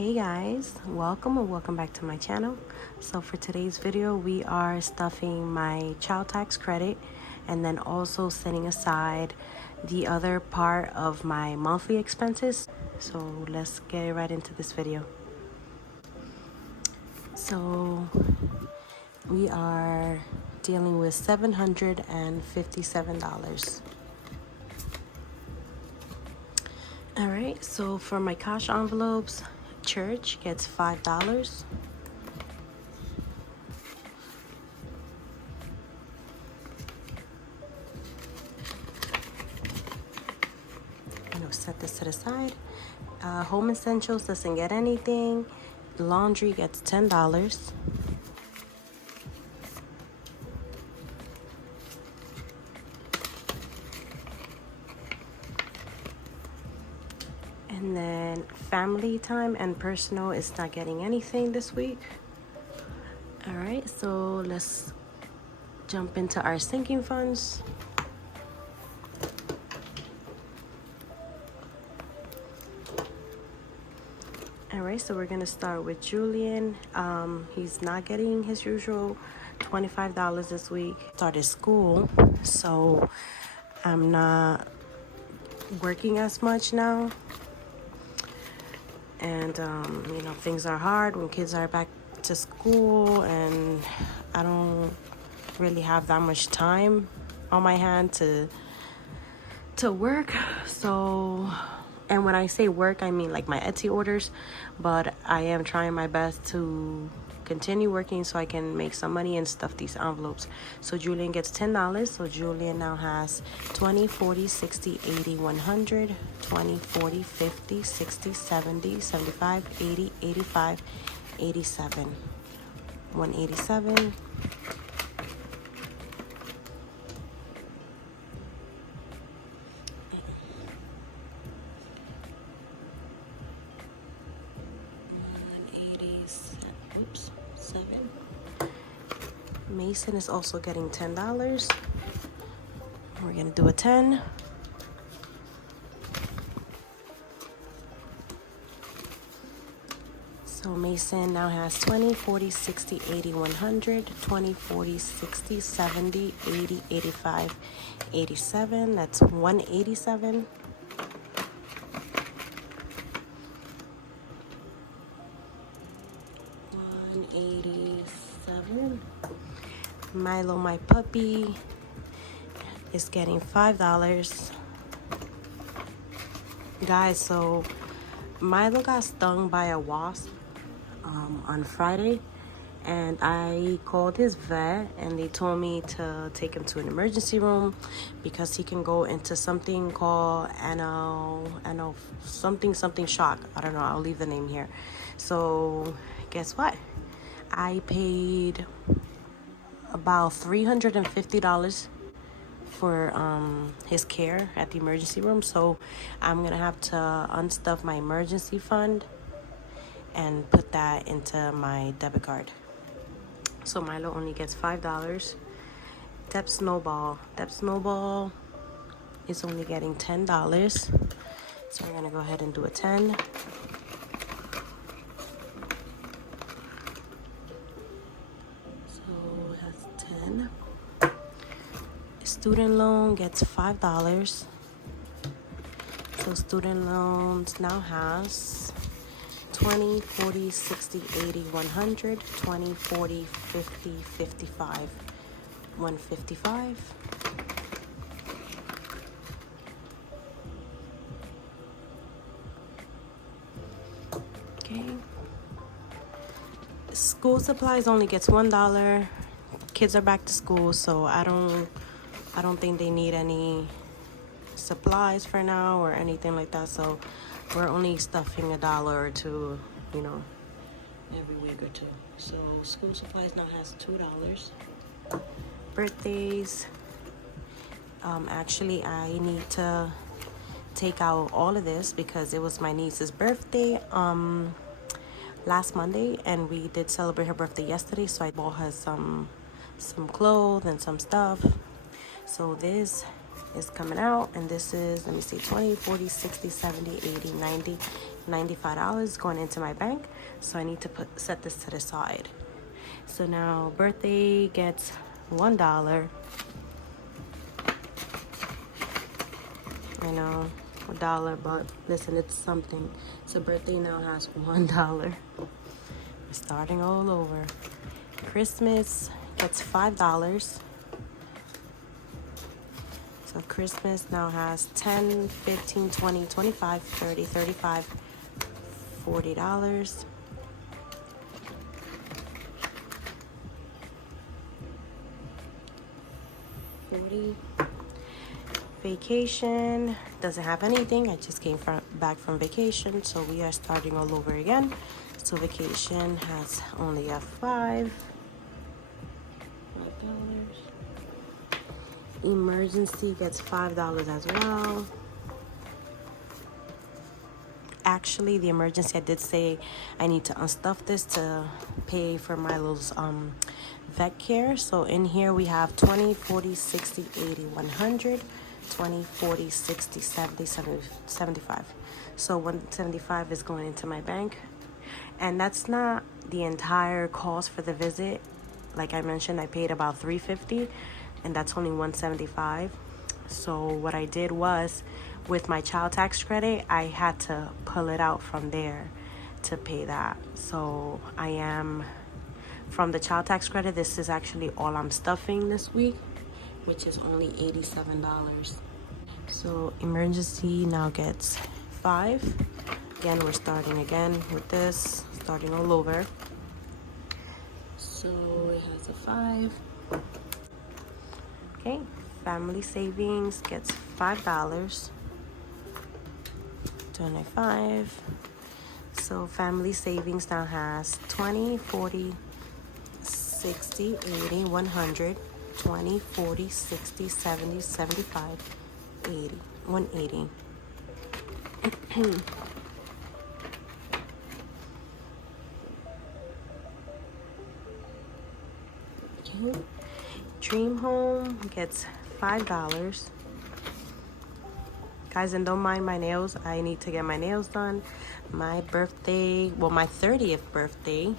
Hey guys, welcome or welcome back to my channel. So for today's video, we are stuffing my child tax credit and then also setting aside the other part of my monthly expenses. So let's get right into this video. So we are dealing with $757. All right, so for my cash envelopes, church gets $5. Set this to the side. Home essentials doesn't get anything. Laundry gets $10. And then family time and personal is not getting anything this week. All right, so let's jump into our sinking funds. All right, so we're gonna start with Julian. He's not getting his usual $25 this week. Started school, so I'm not working as much now. And things are hard when kids are back to school, and I don't really have that much time on my hand to work. So, and when I say work, I mean like my Etsy orders, but I am trying my best to continue working so I can make some money and stuff these envelopes. So Julian gets $10. So Julian now has 20, 40, 60, 80, 100, 20, 40, 50, 60, 70, 75, 80, 85, 87, 187. Mason is also getting $10. We're gonna do a 10. So Mason now has 20, 40, 60, 80, 100, 20, 40, 60, 70, 80, 85, 87. That's 187. Milo, my puppy, is getting $5. Guys, so Milo got stung by a wasp on Friday, and I called his vet and they told me to take him to an emergency room because he can go into something called something shock. I don't know, I'll leave the name here. So guess what? I paid about $350 for his care at the emergency room. So I'm gonna have to unstuff my emergency fund and put that into my debit card. So Milo only gets $5. Deb Snowball is only getting $10. So we're gonna go ahead and do a 10. Student loan gets $5. So student loans now has 20, 40, 60, 80, 100, 20, 40, 50, 55, 155. Okay. School supplies only gets $1. Kids are back to school, so I don't think they need any supplies for now or anything like that. So we're only stuffing $1 or $2, every week or two. So school supplies now has $2. Birthdays. Actually, I need to take out all of this because it was my niece's birthday last Monday, and we did celebrate her birthday yesterday. So I bought her some clothes and some stuff. So this is coming out, and this is, let me see, 20, 40, 60, 70, 80, 90, $95 going into my bank. So I need to set this to the side. So now birthday gets $1. I know, $1, but listen, it's something. So birthday now has $1. We're starting all over. Christmas gets $5. So Christmas now has 10, 15, 20, 25, 30, 35, $40. Vacation doesn't have anything. I just came back from vacation, so we are starting all over again. So vacation has only a $5. Emergency gets $5 as well. Actually, the emergency, I did say I need to unstuff this to pay for my little vet care. So in here we have 20, 40, 60, 80, 100, 20, 40, 60, 70, 75. So 175 is going into my bank. And that's not the entire cost for the visit. Like I mentioned, I paid about $350, and that's only $175. So what I did was, with my child tax credit, I had to pull it out from there to pay that. So I am, from the child tax credit, this is actually all I'm stuffing this week, which is only $87. So emergency now gets $5. Again, we're starting again with this, starting all over. So it has a $5. Okay, family savings gets $5. 25. So family savings now has 20, 40, 60, 80, 100, 20, 40, 60, 70, 75, 80, 180. Okay. Dream Home gets $5. Guys, and don't mind my nails. I need to get my nails done. My birthday, well, my 30th birthday,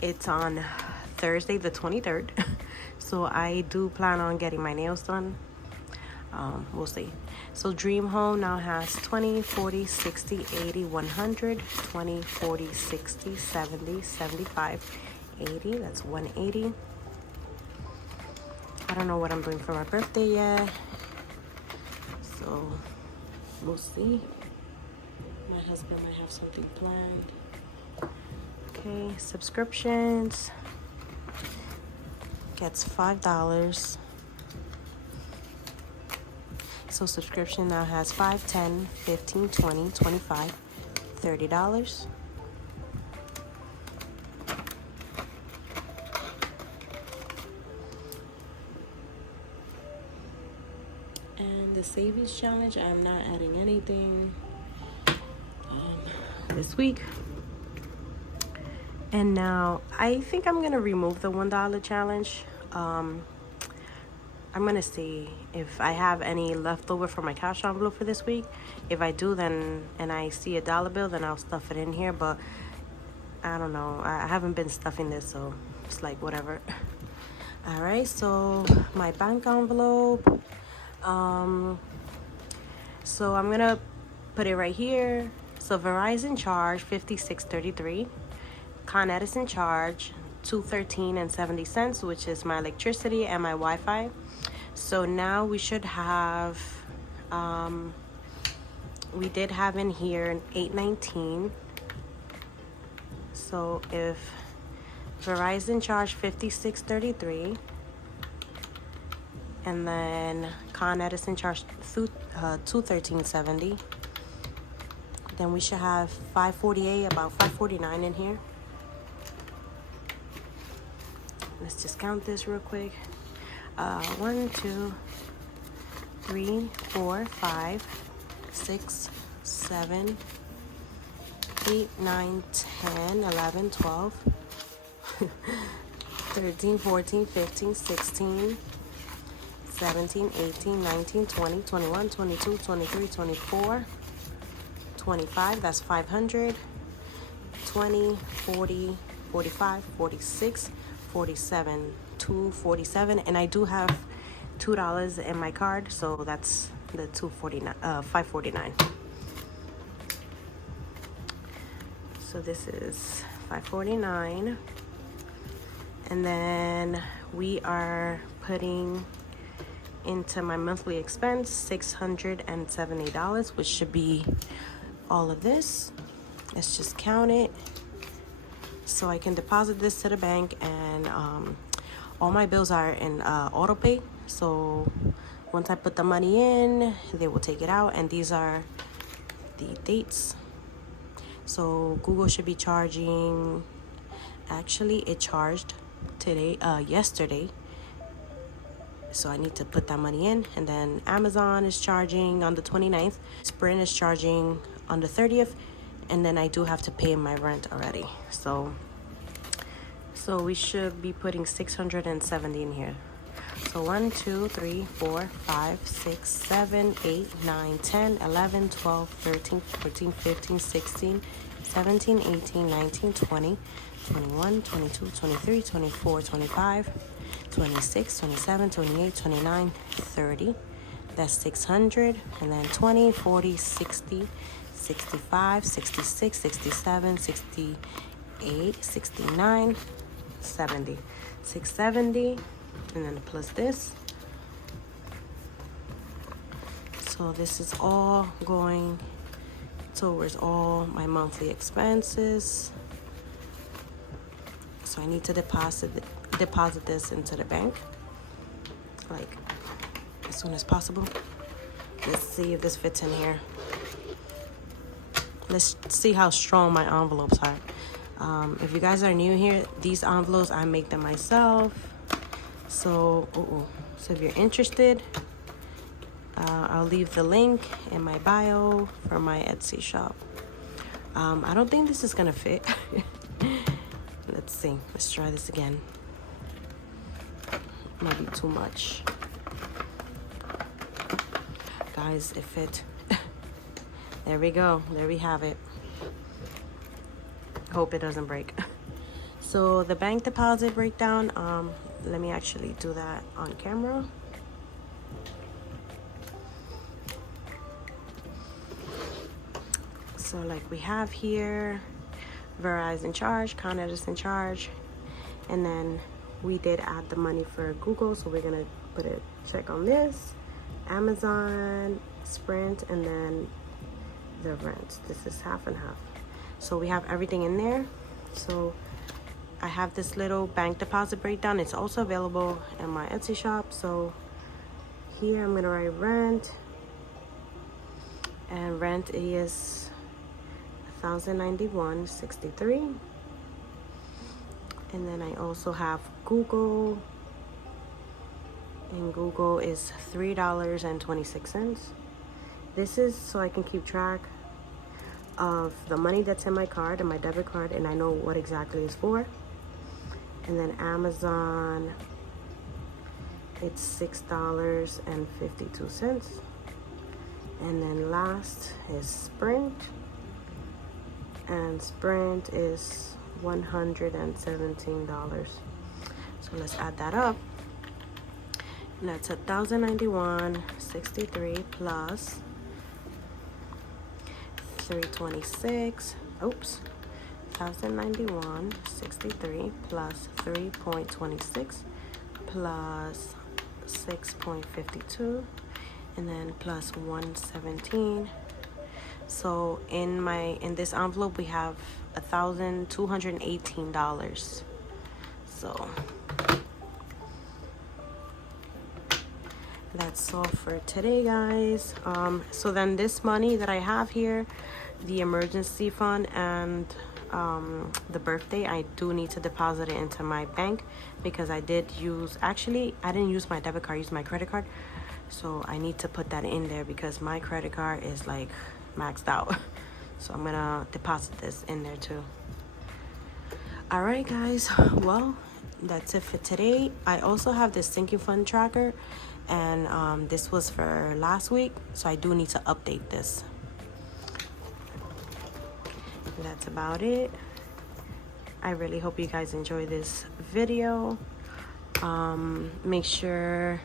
it's on Thursday the 23rd. So I do plan on getting my nails done. We'll see. So Dream Home now has 20, 40, 60, 80, 100, 20, 40, 60, 70, 75, 80. That's 180. I don't know what I'm doing for my birthday yet. So we'll see. My husband might have something planned. Okay, subscriptions gets $5. So subscription now has 5, 10, 15, 20, 25, $30. And the savings challenge, I'm not adding anything this week. And now I think I'm gonna remove the $1 challenge. I'm gonna see if I have any left over for my cash envelope for this week. If I do, then, and I see a dollar bill, then I'll stuff it in here. But I don't know, I haven't been stuffing this, so it's like whatever. All right, so my bank envelope. So I'm gonna put it right here. So Verizon charge $56.33, Con Edison charge $213.70, which is my electricity and my Wi-Fi. So now we should have, we did have in here $819. So if Verizon charged $56.33, and then Con Edison charged $213.70, then we should have $548, about $549 in here. Let's just count this real quick. 1, 2, 3, 4, 5, 6, 7, 8, 9, 10, 11, 12, 13, 14, 15, 16, 17, 18, 19, 20, 21, 22, 23, 24, 25, that's 500. 20, 40, 45, 46, 47, 247, and I do have $2 in my card, so that's the 249, 549. So this is 549, and then we are putting into my monthly expense $670, which should be all of this. Let's just count it so I can deposit this to the bank, and all my bills are in auto pay. So once I put the money in, they will take it out, and these are the dates. So Google should be charging, actually it charged yesterday. So I need to put that money in, and then Amazon is charging on the 29th. Sprint is charging on the 30th. And then I do have to pay my rent already. So we should be putting 670 in here. So 1, 2, 3, 4, 5, 6, 7, 8, 9, 10, 11, 12, 13, 14, 15, 16, 17, 18, 19, 20, 21, 22, 23, 24, 25, 26, 27, 28, 29, 30. That's 600. And then 20, 40, 60, 65, 66, 67, 68, 69, 70. 670, and then plus this. So this is all going towards all my monthly expenses. So I need to deposit this into the bank, like as soon as possible. Let's see if this fits in here. Let's see how strong my envelopes are. If you guys are new here, these envelopes, I make them myself. So if you're interested, I'll leave the link in my bio for my Etsy shop. I don't think this is gonna fit. Let's see. Let's try this again. Might be too much. Guys, it fit. There we go. There we have it. Hope it doesn't break. So the bank deposit breakdown, let me actually do that on camera. So like we have here, Verizon charge, Con Edison charge, and then we did add the money for Google, so we're gonna put a check on this, Amazon, Sprint, and then the rent. This is half and half. So we have everything in there. So I have this little bank deposit breakdown. It's also available in my Etsy shop. So here I'm gonna write rent, and rent is $1,091.63. And then I also have Google, and Google is $3.26. This is so I can keep track of the money that's in my card and my debit card, and I know what exactly it's for. And then Amazon, it's $6.52. And then last is Sprint, and Sprint is $117. So let's add that up. And that's $1,091.63 plus 326. Oops. 1,091.63 plus 3.26 plus 6.52, and then plus 117. So in this envelope we have $1,218. So that's all for today, guys. So then this money that I have here, the emergency fund and the birthday, I do need to deposit it into my bank, because I didn't use my debit card, I used my credit card. So I need to put that in there because my credit card is like maxed out. So I'm gonna deposit this in there too. All right, guys, well, that's it for today. I also have this sinking fund tracker, and this was for last week, so I do need to update this. that's about it. I really hope you guys enjoy this video. Make sure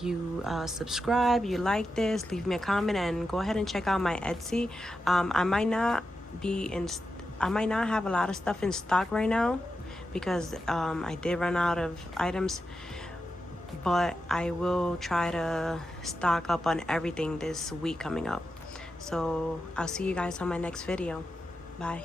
you subscribe, you like this, leave me a comment, and go ahead and check out my Etsy. I might not have a lot of stuff in stock right now because I did run out of items, but I will try to stock up on everything this week coming up. So I'll see you guys on my next video. Bye.